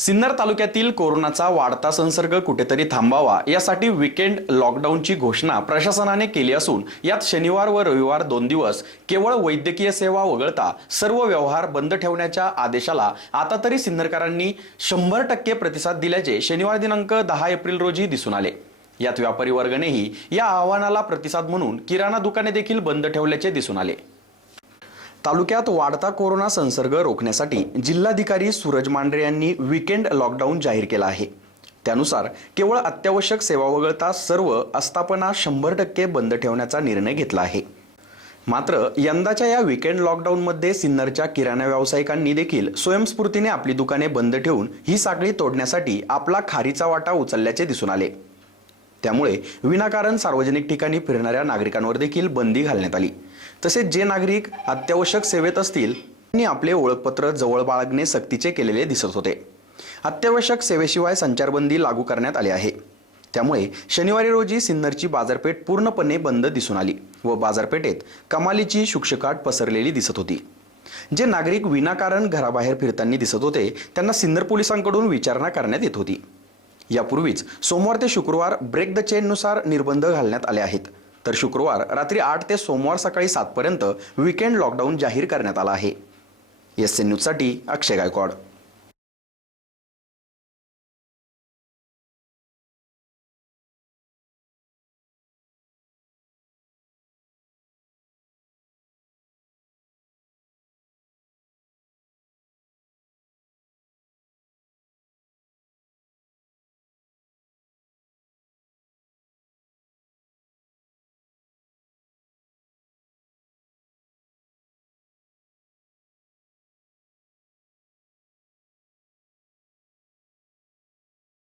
सिन्नर तालुक्यातील कोरोनाचा वाढता संसर्ग कुठेतरी थांबावा यासाठी विकेंड लॉकडाऊनची घोषणा प्रशासनाने केली असून यात शनिवार व रविवार दोन दिवस केवळ वैद्यकीय सेवा वगळता सर्व व्यवहार बंद ठेवण्याच्या आदेशाला आता तरी सिन्नरकरांनी शंभर टक्के प्रतिसाद दिल्याचे शनिवार दिनांक दहा एप्रिल रोजी दिसून आले. यात व्यापारी वर्गनेही या आव्हानाला प्रतिसाद म्हणून किराणा दुकाने देखील बंद ठेवल्याचे दिसून आले. तालुक्यात वाढता कोरोना संसर्ग रोखण्यासाठी जिल्हाधिकारी सूरज मांढरे यांनी विकेंड लॉकडाऊन जाहीर केला आहे. त्यानुसार केवळ अत्यावश्यक सेवा वगळता सर्व आस्थापना शंभर टक्के बंद ठेवण्याचा निर्णय घेतला आहे. मात्र यंदाच्या या विकेंड लॉकडाऊनमध्ये सिन्नरच्या किराणा व्यावसायिकांनी देखील स्वयंस्फूर्तीने आपली दुकाने बंद ठेवून ही साखळी तोडण्यासाठी आपला खारीचा वाटा उचलल्याचे दिसून आले. त्यामुळे विनाकारण सार्वजनिक ठिकाणी फिरणाऱ्या नागरिकांवर देखील बंदी घालण्यात आली. तसेच जे नागरिक अत्यावश्यक सेवेत असतील त्यांनी आपले ओळखपत्र जवळ बाळगणे सक्तीचे केलेले दिसत होते. अत्यावश्यक सेवेशिवाय संचारबंदी लागू करण्यात आली आहे. त्यामुळे शनिवारी रोजी सिन्नरची बाजारपेठ पूर्णपणे बंद दिसून आली व बाजारपेठेत कमालीची शुकशुकाट पसरलेली दिसत होती. जे नागरिक विनाकारण घराबाहेर फिरताना दिसत होते त्यांना सिन्नर पोलिसांकडून विचारणा करण्यात येत होती. यापूर्वीच सोमवार ते शुक्रवार ब्रेक द चेननुसार निर्बंध घालण्यात आले आहेत. तर शुक्रवार रात्री आठ ते सोमवार सकाळी सातपर्यंत विकेंड लॉकडाऊन जाहीर करण्यात आला आहे. एस एन न्यूजसाठी अक्षय गायकवाड.